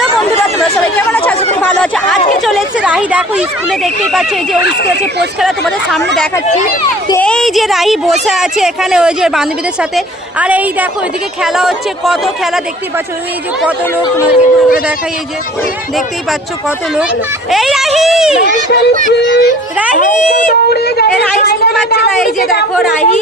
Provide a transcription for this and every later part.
Hello বন্ধুরা, তোমরা সবাই কেমন আছো? আশা করি ভালো আছো। আজকে চলে এসেছে রাহি, দেখো স্কুলে দেখতেই পাচ্ছ, এই যে ওর স্কুলে আছে পোস্ট খেলা, তোমাদের সামনে দেখাচ্ছি। তো এই যে রাহি বসে আছে এখানে ওই যে বান্ধবীদের সাথে, আর এই দেখো ওইদিকে খেলা হচ্ছে, কত খেলা দেখতেই পাচ্ছ। এই যে কত লোক, তোমাদেরকে ঘুরে ঘুরে দেখাই, এই যে দেখতেই পাচ্ছ কত লোক। এই রাহি, রাহি, রাহি শুনতে পাচ্ছে না? এই যে দেখো রাহি,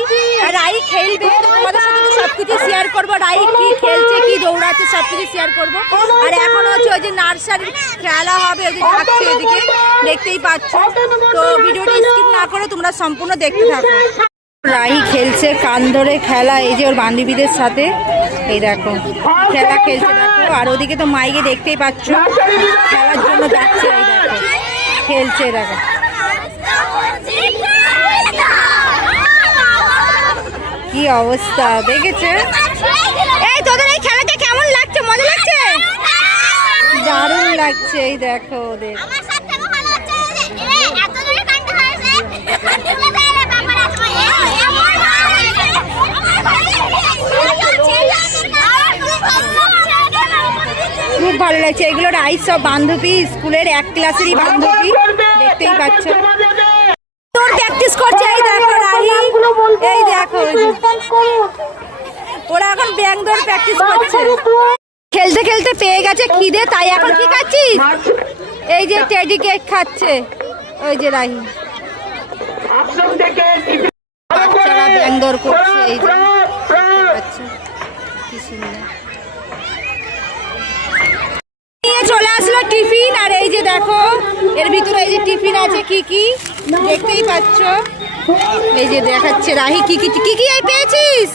রাহি খেলবে, তোমাদের সাথে তো সবকিছু শেয়ার করবো। রাহি কি খেলছে, কি দৌড়াচ্ছে, সবকিছু শেয়ার করবো। আর এখন হচ্ছে ওই যে নার্সারি খেলা হবে, ওই যে যাচ্ছে এদিকে, দেখতেই পাচ্ছ। তো ভিডিওটা স্কিপ না করে তোমরা সম্পূর্ণ দেখতে থাকো। রাহি খেলছে কান ধরে খেলা, এই যে ওর বান্ধবীদের সাথে, এই দেখো খেলা খেলছে দেখো। আর ওদিকে তো মাইকে দেখতেই পাচ্ছ, খেলার জন্য যাচ্ছে, এই দেখো খেলছে দেখো। কি অবস্থা দেখেছে? এই তোদের এই খেলাটা কেমন লাগছে? মজা লাগছে? দারুণ লাগছে। এই দেখো ওদের খুব ভালো লাগছে। এগুলো রাইস সব বান্ধবী, স্কুলের এক ক্লাসেরই বান্ধবী, দেখতেই পাচ্ছ। তোর প্র্যাকটিস করছে, এই দেখো রাহি, এই দেখো ওরা এখন ব্যাং দৌড় প্র্যাকটিস করছে। খেলতে খেলতে পেয়ে গেছে খিদে, তাই এখন কি খাচ্ছিস? এই যে টেডি কেক খাচ্ছে ওই যে রাহি। বাচ্চারা ব্যাং দৌড় করছে, এই যে আচ্ছা কি সুন্দর। নিয়ে চলে আসলো টিফিন, আর এই যে দেখো এর ভিতরে এই যে টিফিন আছে, কি কি দেখতেই পাচ্ছ। এই যে দেখাচ্ছে রাহি কি কি কি কি পেয়েছিস।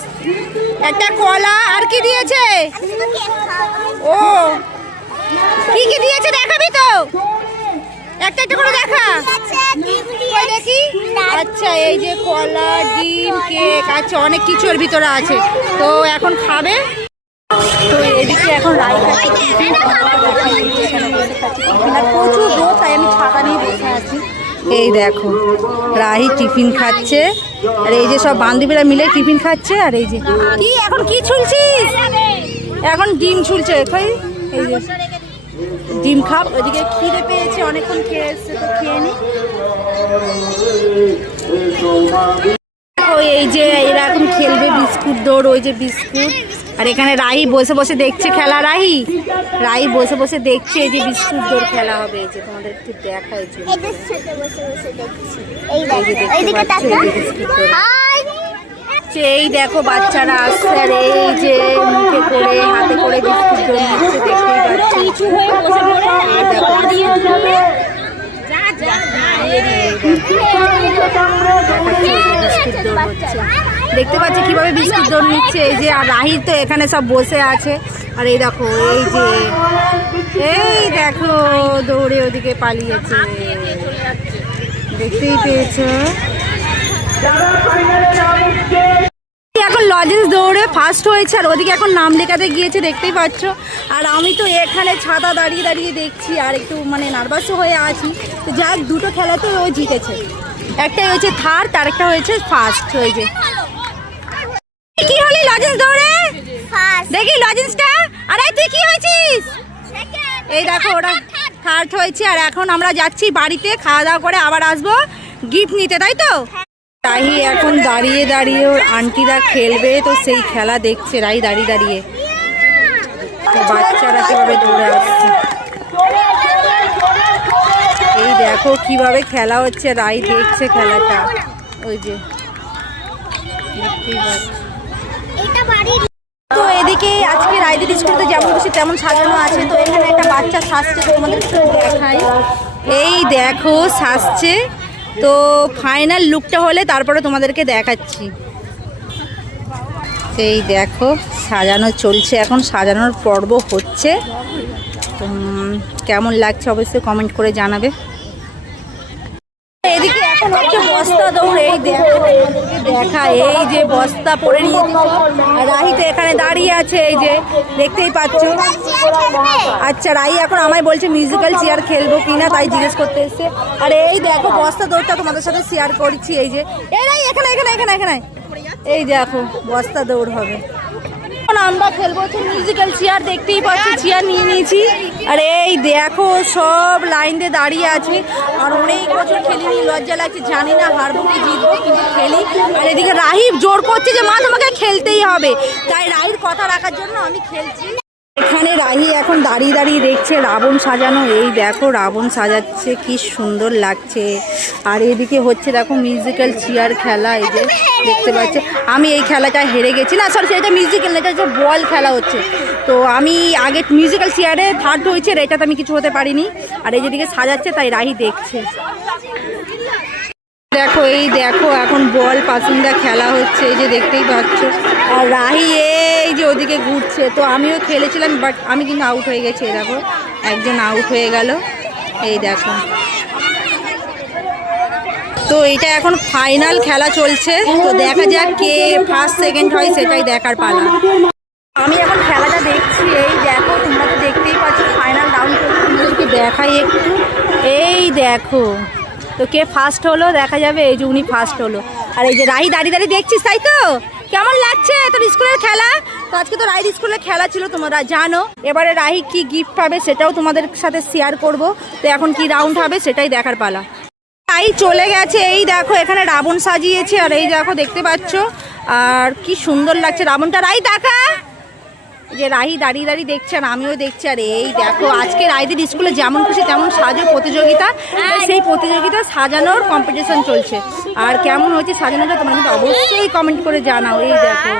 একটা কলা, আর কি দিয়েছে? ও কি কি দিয়েছে দেখাবি তো? একটা একটা করে দেখা, দেখি। আচ্ছা এই যে কলা, ডিম, কেক, আচ্ছা অনেক কিছু এর ভিতরে আছে। তো এখন খাবে। তো এদিকে এখন রাই খাচ্ছে, প্রচুর রোদ, তাই আমি ছাতা নিয়ে বসে আছি। এই দেখো রাহি টিফিন খাচ্ছে, আর এই যে সব বান্ধবীরা মিলে টিফিন খাচ্ছে। আর এই যে কি এখন কি ছুলছিস? এখন ডিম ছুলছে। এই যে ডিম খাব। ওইদিকে খিদে পেয়েছে, অনেকক্ষণ খেয়ে এসছে, তো খেয়ে নি। এই যে এরা এখন খেলবে বিস্কুট দৌড়, ওই যে বিস্কুট। আর এখানে রাহি বসে বসে দেখছে খেলা। রাহি বসে বসে দেখছে এই যে বিস্কুট দৌড় খেলা হবে। এই যে তোমাদের একটু দেখা, এই দেখো বাচ্চারা আসছে, আর এই যে মুখে করে হাতে করে বিস্কুট দৌড় নিচ্ছে, দেখতেই পাচ্ছি। দেখতে পাচ্ছি কিভাবে বিস্কুট দৌড় নিচ্ছে। এই যে আর রাহি তো এখানে সব বসে আছে। আর এই দেখো এই দেখো দৌড়ে ওদিকে পালিয়েছে, দেখতেই পেয়েছো। এখন লজেন্স দৌড়ে ফার্স্ট হয়েছে, আর ওদিকে এখন নাম লেখাতে গিয়েছে, দেখতেই পাচ্ছ। আর আমি তো এখানে ছাতা দাঁড়িয়ে দাঁড়িয়ে দেখছি, আর একটু মানে নার্ভাসও হয়ে আছি। তো যাক, দুটো খেলা তো ও জিতেছে, একটাই হয়েছে থার্ড, আর একটা হয়েছে ফার্স্ট হয়েছে। কি হলি লজেন্স দৌড়ে? দেখি লজেন্সটা। আরে তুই কি হয়েছিস? এই দেখো ওরা থার্ড হয়েছে। আর এখন আমরা যাচ্ছি বাড়িতে, খাওয়া দাওয়া করে আবার আসবো গিফট নিতে, তাই তো? রাহি এখন দাঁড়িয়ে দাঁড়িয়ে ওর আন্টিরা খেলবে, তো সেই খেলা দেখছে রাহি দাঁড়িয়ে দাঁড়িয়ে। বাচ্চারা কিভাবে দৌড়ে আসছে, এই দেখো কিভাবে খেলা হচ্ছে, রাহি দেখছে খেলাটা। ওই যে তো এদিকে আজকে রাইদের স্কুলতে যেমন খুশি তেমন সাজানো আছে। তো এখানে একটা বাচ্চা সাজছে, তোমাদের দেখাই। এই দেখো সাজছে, তো ফাইনাল লুকটা হলে তারপরে তোমাদেরকে দেখাচ্ছি। এই দেখো সাজানো চলছে, এখন সাজানোর পর্ব হচ্ছে। তো কেমন লাগছে অবশ্যই কমেন্ট করে জানাবে। এদিকে এখন হচ্ছে বস্তা দৌড়, এই দেখা এই যে বস্তা পরে নিয়েছে। আর রাহি তো এখানে দাঁড়িয়ে আছে, এই যে দেখতেই পাচ্ছ। আচ্ছা রাহি এখন আমায় বলছে মিউজিক্যাল চেয়ার খেলবো কিনা, তাই জিজ্ঞেস করতে এসছে। আর এই দেখো বস্তা দৌড়টা তোমাদের সাথে শেয়ার করছি। এই যে এই রাহি এখানে এখানে এখানে এখানে এই দেখো বস্তা দৌড় হবে। এখন আমরা খেলবো হচ্ছে মিউজিক্যাল চেয়ার। দেখতেই পাচ্ছি চেয়ার নিয়ে নিয়েছি। আর এই দেখো সব লাইন দিয়ে দাঁড়িয়ে আছে। আর অনেক বছর খেলিনি, লজ্জা লাগছে, জানি না হারবো কি জিতবো, কিন্তু খেলি। আর এদিকে রাহি জোর করছে যে মা তোমাকে খেলতেই হবে, তাই রাহির কথা রাখার জন্য আমি খেলছি। এখানে রাহি এখন দাঁড়িয়ে দাঁড়িয়ে দেখছে রাবণ সাজানো। এই দেখো রাবণ সাজাচ্ছে, কি সুন্দর লাগছে। আর এদিকে হচ্ছে দেখো মিউজিক্যাল চেয়ার খেলা। এই যে দেখতে পাচ্ছে, আমি এই খেলাটা হেরে গেছি। না সরি, এটা মিউজিক্যাল, এটা হচ্ছে বল খেলা হচ্ছে। তো আমি আগে মিউজিক্যাল চেয়ারে থার্ড হয়েছে, আর এটাতে আমি কিছু হতে পারিনি। আর এই যেদিকে সাজাচ্ছে তাই রাহি দেখছে। দেখো এই দেখো এখন বল পাসিংটা খেলা হচ্ছে, এই যে দেখতেই পাচ্ছ। আর রাহি এই যে ওদিকে ঘুরছে। তো আমিও খেলেছিলাম, বাট আমি কিন্তু আউট হয়ে গেছি। এই দেখো একজন আউট হয়ে গেল, এই দেখো। তো এটা এখন ফাইনাল খেলা চলছে, তো দেখা যাক কে ফার্স্ট সেকেন্ড হয়, সেটাই দেখার পালা। আমি এখন খেলাটা দেখছি। এই দেখো তোমরা তো দেখতেই পাচ্ছ ফাইনাল রাউন্ড চলছে, দেখাই একটু। এই দেখো তো কে ফার্স্ট হলো দেখা যাবে। এই যে উনি ফার্স্ট হলো। আর এই যে রাহি দাঁড়িয়ে দাঁড়িয়ে দেখছিস, তাই তো? কেমন লাগছে তোর স্কুলের খেলা? তো আজকে তো রাহির স্কুলের খেলা ছিল, তোমরা জানো। এবারে রাহি কি গিফট পাবে সেটাও তোমাদের সাথে শেয়ার করব। তো এখন কি রাউন্ড হবে সেটাই দেখার পালা। রাহি চলে গেছে। এই দেখো এখানে রাবণ সাজিয়েছে, আর এই দেখো দেখতে পাচ্ছ। আর কি সুন্দর লাগছে রাবণটা। রাহি দেখা, যে রাহি দাঁড়িয়ে দাঁড়িয়ে দেখছে, আর আমিও দেখছি। আর এই দেখো আজকে রাহিদের স্কুলে যেমন খুশি তেমন সাজো প্রতিযোগিতা, সেই প্রতিযোগিতা সাজানোর কম্পিটিশন চলছে। আর কেমন হয়েছে সাজানোটা তোমরা কিন্তু অবশ্যই কমেন্ট করে জানাও। এই দেখো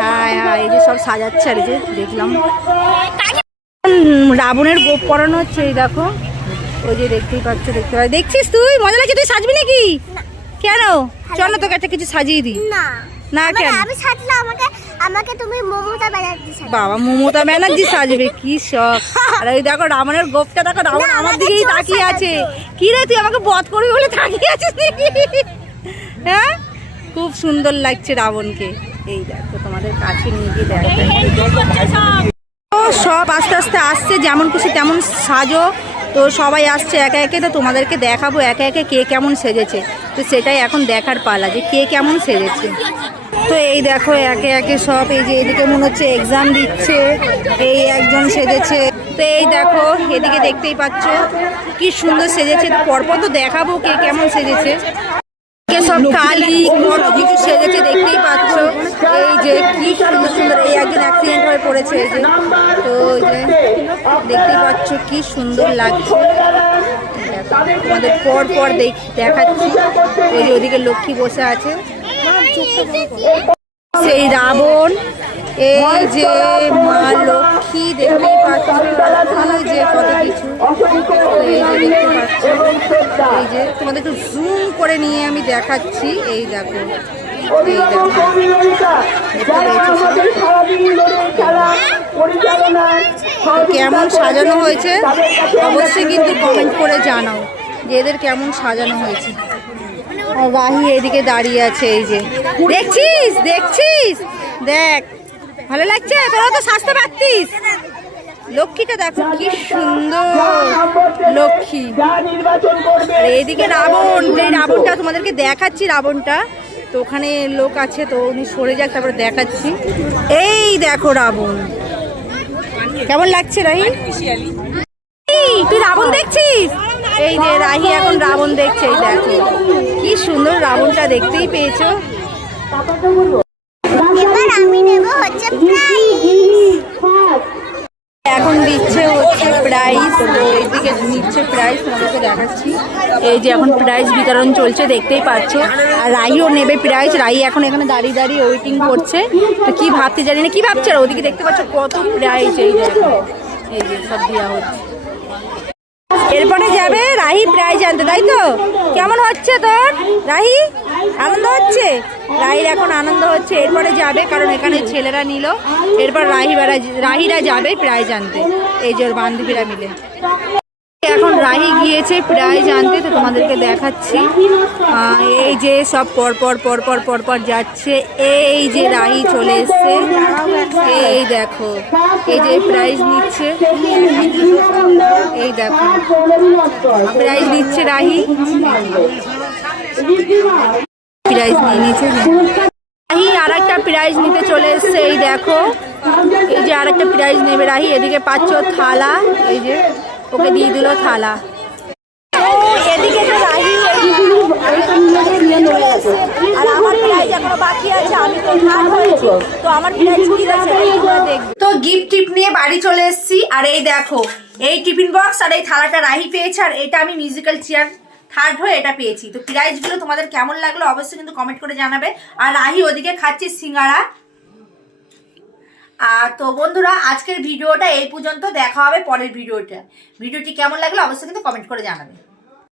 হ্যাঁ হ্যাঁ, এই যে সব সাজাচ্ছে। আর এই যে দেখলাম রাবণের গোপ পরানো হচ্ছে। এই দেখো ওই যে দেখতেই পাচ্ছ, দেখতে পাচ্ছ। দেখছিস তুই মজা লাগছে? তুই সাজবি নাকি? কেন? চল না তোকে একটা কিছু সাজিয়ে দিই। না কেন? আমি সাজলে আমাকে তুমি মমতা ব্যানার্জি সাজবে। বাবা মমতা ব্যানার্জি সাজবে, কি শখ। আর এই দেখো রাবণের গোপটা দেখো, রাবণ আমার দিকেই তাকিয়ে আছে। কি রে তুই আমাকে বধ করবি বলে তাকিয়ে আছিস নাকি? হ্যাঁ খুব সুন্দর লাগছে রাবণকে। এই দেখো তোমাদের কাছে নিয়ে গিয়ে দেখাই। তো সব আস্তে আস্তে আসছে, যেমন খুশি তেমন সাজো। তো সবাই আসছে একে একে, তো তোমাদেরকে দেখাবো একে একে কে কেমন সেজেছে। তো সেটাই এখন দেখার পালা, যে কে কেমন সেজেছে। তো এই দেখো একে একে সব, এই যে এদিকে মনে হচ্ছে এক্সাম দিচ্ছে, এই একজন সেজেছে। তো এই দেখো এদিকে দেখতেই পাচ্ছ কি সুন্দর সেজেছে। পরপর তো দেখাবো কে কেমন সেজেছে। সব কালি কত কিছু সেজেছে দেখতেই পাচ্ছ। এই যে কি সুন্দর সুন্দর, এই একজন অ্যাক্সিডেন্ট হয়ে পড়েছে। এই যে তো এই যে দেখতেই পাচ্ছ কি সুন্দর লাগছে। আমাদের পর পর দেখাচ্ছি। ওই যে ওদিকে লক্ষ্মী বসে আছে, সেই রাবণ। এই যে মা লক্ষ্মী দেখতেই পাচ্ছ, যে কত কিছু। এই যে দেখতে পাচ্ছ, এই যে তোমাদের একটু জুম করে নিয়ে আমি দেখাচ্ছি। এই দেখো এই দেখো কেমন সাজানো হয়েছে, অবশ্যই কিন্তু কমেন্ট করে জানাও যে এদের কেমন সাজানো হয়েছে। আর রাহি এদিকে দাঁড়িয়ে আছে, এই যে দেখছিস দেখছিস, দেখ ভালো লাগছে। তোরা তো সাজতে পারতিস। লক্ষ্মীটা দেখো কি সুন্দর লক্ষ্মী। আর এইদিকে রাবণ, এই রাবণটা তোমাদেরকে দেখাচ্ছি। রাবণটা তো ওখানে লোক আছে, তো উনি সরে যাক তারপরে দেখাচ্ছি। এই দেখো রাবণ কেমন লাগছে। রাহি তুই রাবণ দেখছিস? এই যে রাহি এখন রাবণ দেখছে। এই দেখো কি সুন্দর রাবণটা, দেখতেই পেয়েছো। এবার আমি নেব হচ্ছে এখন দিচ্ছে হচ্ছে প্রাইজ। তো এইদিকে নিচ্ছে প্রাইজ, তোমাদেরকে দেখাচ্ছি। এই যে এখন প্রাইজ বিতরণ চলছে দেখতেই পাচ্ছ। আর রাহিও নেবে প্রাইজ। রাহি এখন এখানে দাঁড়িয়ে দাঁড়িয়ে ওয়েটিং করছে। তো কি ভাবতে জানি না, কি ভাবছে। আর ওদিকে দেখতে পাচ্ছ কত প্রাইজ। এই দেখো এই যে সব দেওয়া হচ্ছে। এরপরে যাবে রাহি প্রাইজ আনতে, তাই তো? কেমন হচ্ছে তোর রাহি? আনন্দ হচ্ছে? রাহির এখন আনন্দ হচ্ছে। এরপরে যাবে, কারণ এখানে ছেলেরা নিল। এরপর রাহিরা যাবে প্রাইজ আনতে, এই যে ওর বান্ধবীরা মিলে। এখন রাহি গিয়েছে প্রাইজ আনতে, তো তোমাদেরকে দেখাচ্ছি। এই যে সব পরপর যাচ্ছে। এই যে রাহি চলে এসছে, এই দেখো এই যে প্রাইজ নিচ্ছে। এই দেখো প্রাইজ নিচ্ছে রাহি, প্রাইজ নিয়ে নিচ্ছে। রাহি আর একটা প্রাইজ নিতে চলে এসছে, এই দেখো এই যে আর একটা প্রাইজ নেবে রাহি। এদিকে পাচ্ছ থালা, এই যে ওকে দিয়ে দিল থালা। এদিকে তো রাহি আর আমার প্রাইজ এখনো বাকি আছে, আমি তো থার্ড হয়েছি, তো আমার প্রাইজ কি আছে তোমরা দেখবে। তো গিফট টিপ নিয়ে বাড়ি চলে এসেছি, আর এই দেখো এই টিফিন বক্স আর এই থালাটা রাহি পেয়েছে, আর এটা আমি মিউজিক্যাল চেয়ার থার্ড হয়ে এটা পেয়েছি। তো প্রাইজগুলো তোমাদের কেমন লাগলো অবশ্যই কিন্তু কমেন্ট করে জানাবে। আর রাহি ওদিকে খাচ্ছে সিঙ্গারা। আর তো বন্ধুরা আজকের ভিডিওটা এই পর্যন্ত, দেখা হবে পরের ভিডিওটি কেমন লাগলো অবশ্যই কিন্তু কমেন্ট করে জানাবে।